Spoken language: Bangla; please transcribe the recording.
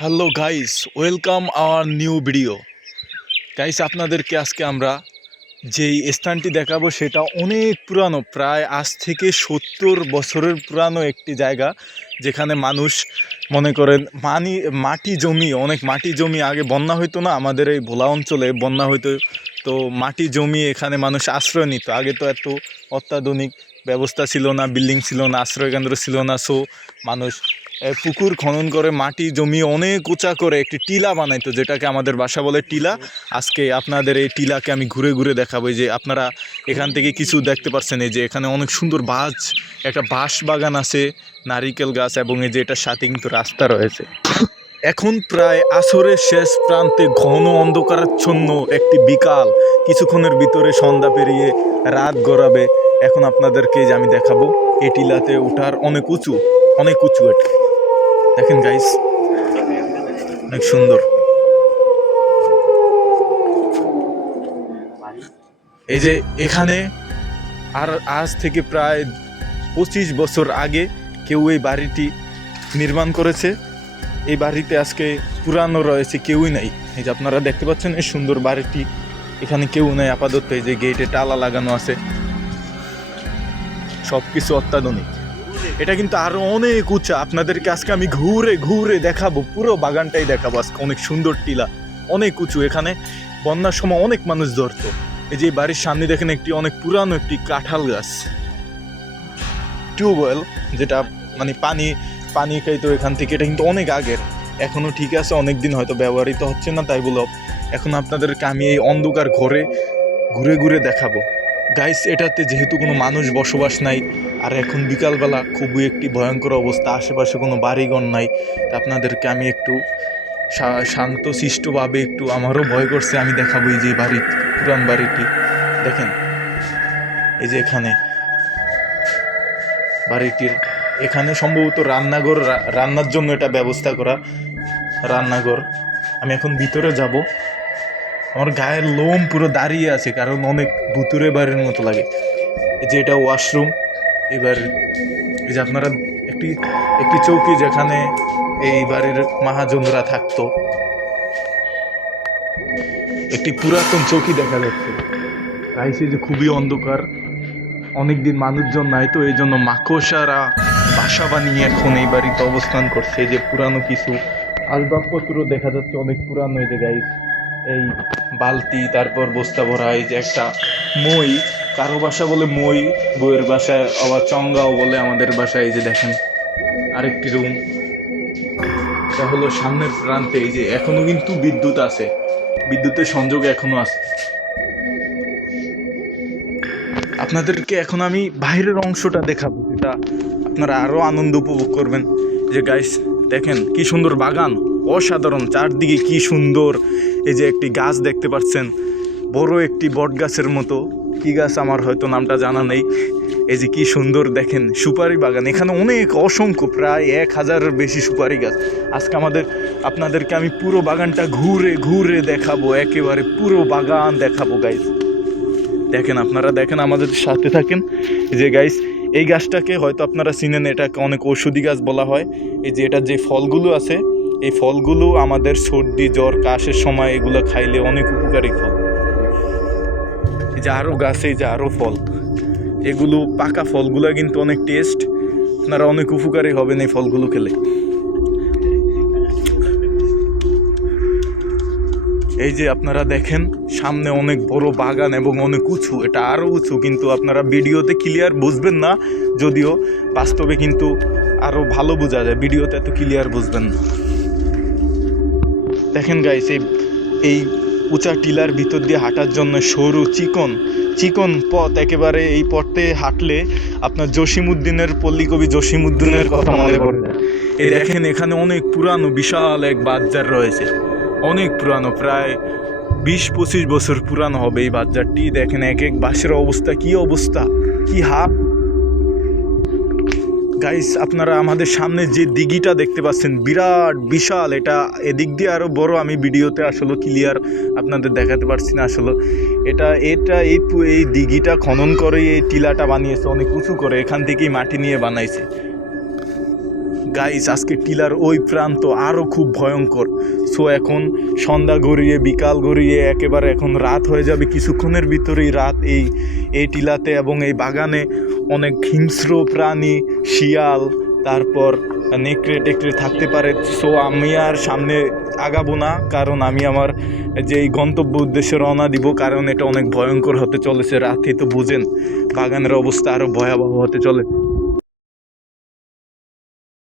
Hello guys, welcome our new video. Guys, আপনাদেরকে আজকে আমরা যেই স্থানটি দেখাবো সেটা অনেক পুরানো, প্রায় আজ থেকে 70 বছরের পুরানো একটি জায়গা, যেখানে মানুষ মনে করেন অনেক মাটি জমি আগে বন্যা হইতো না, আমাদের এই ভোলা অঞ্চলে বন্যা হইতো, তো মাটি জমি এখানে মানুষ আশ্রয় নিত। আগে তো এত অত্যাধুনিক ব্যবস্থা ছিল না, বিল্ডিং ছিল না, আশ্রয় কেন্দ্র ছিল না, সো মানুষ পুকুর খনন করে মাটি জমি অনেক উঁচা করে একটি টিলা বানাইতো, যেটাকে আমাদের ভাষা বলে টিলা। আজকে আপনাদের এই টিলাকে আমি ঘুরে ঘুরে দেখাবো। এই যে আপনারা এখান থেকে কিছু দেখতে পাচ্ছেন, এই যে এখানে অনেক সুন্দর একটা বাঁশ বাগান আছে, নারিকেল গাছ, এবং এই যে এটার সাথে কিন্তু রাস্তা রয়েছে। এখন প্রায় আসরের শেষ প্রান্তে ঘন অন্ধকারাচ্ছন্ন একটি বিকাল, কিছুক্ষণের ভিতরে সন্ধ্যা পেরিয়ে রাত গড়াবে। এখন আপনাদেরকে যে আমি দেখাবো এই টিলাতে ওঠার অনেক উঁচু এটা দেখেন গাইস, অনেক সুন্দর। এই যে এখানে আর আজ থেকে প্রায় 25 বছর আগে কেউ এই বাড়িটি নির্মাণ করেছে। এই বাড়িতে আজকে পুরানো রয়েছে, কেউই নাই। এই যে আপনারা দেখতে পাচ্ছেন এই সুন্দর বাড়িটি, এখানে কেউ নাই আপাতত। এই যে গেটে তালা লাগানো আছে, সব কিছু অত্যাধুনিক। এটা কিন্তু আরো অনেক উঁচা, আপনাদেরকে আজকে আমি ঘুরে ঘুরে দেখাবো, পুরো বাগানটাই দেখাবো আজকে। অনেক সুন্দর টিলা, অনেক উঁচু। এখানে বন্যার সময় অনেক মানুষ ধরতো। এই যে বাড়ির সামনে দেখেন একটি অনেক পুরানো একটি কাঁঠাল গাছ, টিউবওয়েল, যেটা মানে পানি খাইতো এখান থেকে। এটা কিন্তু অনেক আগের, এখনো ঠিক আছে, অনেক দিন হয়তো ব্যবহৃত হচ্ছে না, তাই বলো এখন আপনাদেরকে আমি এই অন্ধকার ঘরে ঘুরে ঘুরে দেখাবো। গাইস, এটাতে যেহেতু কোনো মানুষ বসবাস নাই, আর এখন বিকালবেলা খুবই একটি ভয়ঙ্কর অবস্থা, আশেপাশে কোনো বাড়িঘর নাই, তা আপনাদেরকে আমি একটু শান্ত শিষ্টভাবে, একটু আমারও ভয় করছে, আমি দেখাবো। এই যে পুরান বাড়িটি দেখেন, এই যে বাড়িটির এখানে সম্ভবত রান্নার জন্য এটা ব্যবস্থা করা রান্নাঘর। আমি এখন ভিতরে যাব, আমার গায়ের লোম পুরো দাঁড়িয়ে আছে, কারণ অনেক ভুতুরে বাড়ির মতো লাগে। এই যে এটা ওয়াশরুম। এবার এই যে আপনারা একটি চৌকি, যেখানে এই বাড়ির মহাজনরা থাকতো, একটি পুরাতন চৌকি দেখা যাচ্ছে। গাইস, এই যে খুবই অন্ধকার, অনেকদিন মানুষজন নাই, তো এই জন্য মাকড়সারা বাসা বানিয়ে এখন এই বাড়িতে অবস্থান করছে। এই যে পুরানো কিছু আসবাবপত্র দেখা যাচ্ছে, অনেক পুরানো। এই যে গাইস, এই বালতি, তারপর বস্তা ভরা, এই যে একটা মই, কারো বাসা বলে মই, বইয়ের বাসায় আবার চঙ্গাও বলে, আমাদের বাসায়। এই যে দেখেন আরেকটি রুম, এটা হলো সামনের প্রান্তে। এই যে এখনো কিন্তু বিদ্যুৎ আছে, বিদ্যুতের সংযোগ এখনো আছে। আপনাদেরকে এখন আমি বাইরের অংশটা দেখাবো, যেটা আপনারা আরো আনন্দ উপভোগ করবেন। যে গাইস দেখেন কি সুন্দর বাগান, অসাধারণ, চারদিকে কি সুন্দর। এই যে একটি গাছ দেখতে পাচ্ছেন, বড় একটি বট গাছের মতো, কি গাছ আমার হয়তো নামটা জানা নেই। এই যে কি সুন্দর দেখেন, সুপারি বাগান, এখানে অনেক অসংখ্য, প্রায় 1000-এর বেশি সুপারি গাছ। আজকে আপনাদেরকে আমি পুরো বাগানটা ঘুরে ঘুরে দেখাবো, একেবারে পুরো বাগান দেখাবো গাইস। দেখেন, আপনারা দেখেন, আমাদের সাথে থাকেন। এই যে গাইস, এই গাছটাকে হয়তো আপনারা চিনেন, এটাকে অনেক ঔষধি গাছ বলা হয়। এই যে এটার যে ফলগুলো আছে, এই ফলগুলো আমাদের সর্দি জ্বর কাশের সময় এগুলো খাইলে অনেক উপকারী ফল। এই যে আরও গাছে, এই যে আরও ফল, এগুলো পাকা ফলগুলো কিন্তু অনেক টেস্ট, আপনারা অনেক উপকারী হবেন এই ফলগুলো খেলে। এই যে আপনারা দেখেন সামনে অনেক বড় বাগান এবং অনেক উঁচু, এটা আরও উঁচু, কিন্তু আপনারা ভিডিওতে ক্লিয়ার বুঝবেন না, যদিও বাস্তবে কিন্তু আরও ভালো বোঝা যায়, ভিডিওতে এত ক্লিয়ার বুঝবেন না। দেখেন গাইস, এই উঁচা টিলার ভিতর দিয়ে হাঁটার জন্য সরু চিকন পথ, একেবারে এই পথে হাঁটলে আপনার পল্লীকবি জসিমউদ্দিনের কথা মনে পড়ে যায়। এই দেখেন, এখানে অনেক পুরানো বিশাল এক বাজার রয়েছে, অনেক পুরানো, প্রায় 20-25 বছর পুরানো হবে এই বাজারটি। দেখেন এক এক বাঁশের অবস্থা, কি হাত। গাইস, আপনারা আমাদের সামনে যে দিঘিটা দেখতে পাচ্ছেন, বিরাট বিশাল, এটা এদিক দিয়ে আরও বড়, আমি ভিডিওতে আসলে ক্লিয়ার আপনাদের দেখাতে পারছি না। আসলে এই দিঘিটা খনন করে এই টিলাটা বানিয়েছে অনেক উঁচু করে, এখান থেকেই মাটি নিয়ে বানাইছে। গাইস আজকে টিলার ওই প্রান্ত আরও খুব ভয়ঙ্কর। সো এখন সন্ধ্যা গড়িয়ে বিকাল গড়িয়ে একেবারে এখন রাত হয়ে যাবে, কিছুক্ষণের ভিতরেই রাত এই টিলাতে এবং এই বাগানে অনেক হিংস্র প্রাণী, শিয়াল, তারপর নেকড়ে টেকড়ে থাকতে পারে। সো আমি আর সামনে আগাবো না, কারণ আমি আমার যেই গন্তব্য উদ্দেশ্যে রওনা দিব, কারণ এটা অনেক ভয়ঙ্কর হতে চলেছে। রাতে তো বুঝেন বাগানের অবস্থা আরও ভয়াবহ হতে চলে।